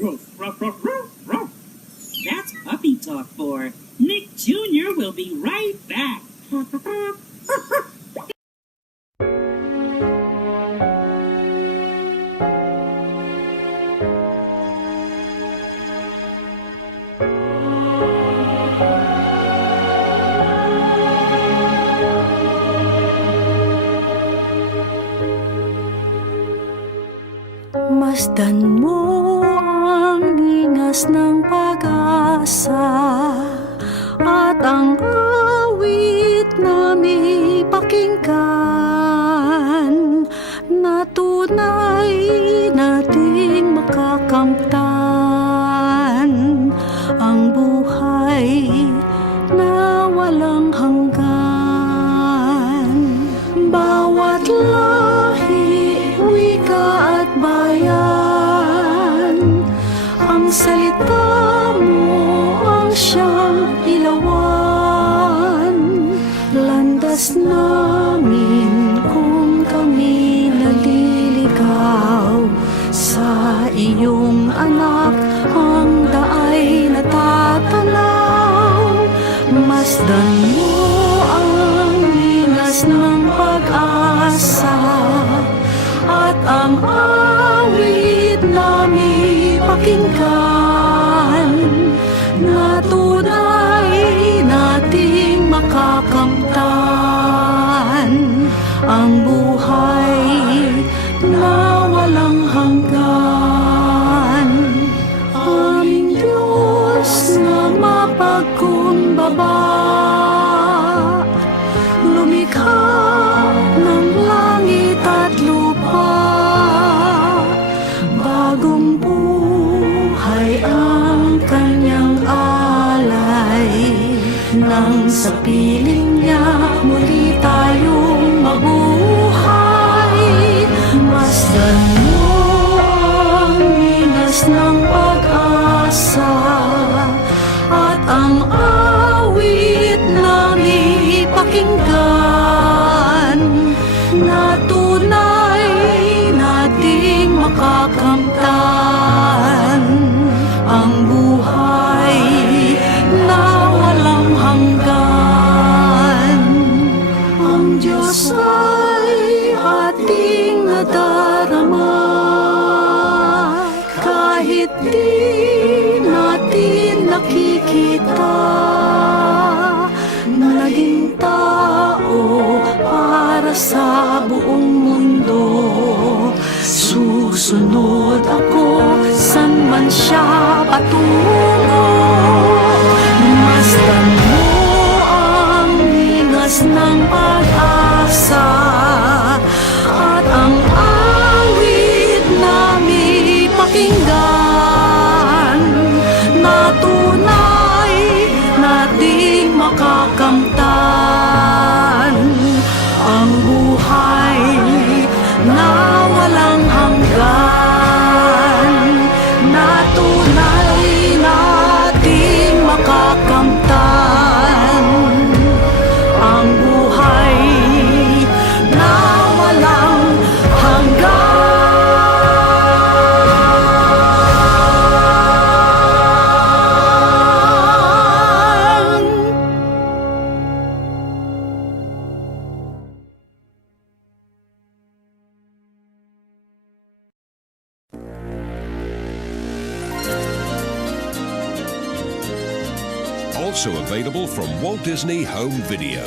Ruff, ruff, ruff, ruff, ruff. That's puppy talk for Nick Jr. will be right back. Masdan mo ang lingas ng pag-asa at ang awit na may pakinggan na tunay nating makakamtan ang buhay na walang hanggan. Bawat lahi, wika at bayan, ang salita mo ang siyang ilawan. Landas namin kung kami naliligaw sa iyong anak, ang daay natatanaw. Masdan mo ang linas ng pag-asa at ang awit na may pakinggan na tunay nating makakamtan ang buhay na walang hanggan. Aming Diyos na mapagkumbaba, lumikha ng langit at lupa. Bagong buhay ang kanyang alay, nang sa piling niya muli tayong mabuhay. Masdan mo ang linas ng pag-asa at ang awit na may pakinggan na tunay nating makakamtan ang buhay na walang hanggan. Ang Diyos ay ating nadarama kahit di natin nakikita. Naging tao para sa buong mundo. Susunod ako san man siya patungo. Masdan mo ang linas ng pag-asa at ang awit na may pakinggan na tunay nating makakamtan ang buhay na walang hanggan, na tunay nating makakamtan ang buhay na walang hanggan. Also available from Walt Disney Home Video.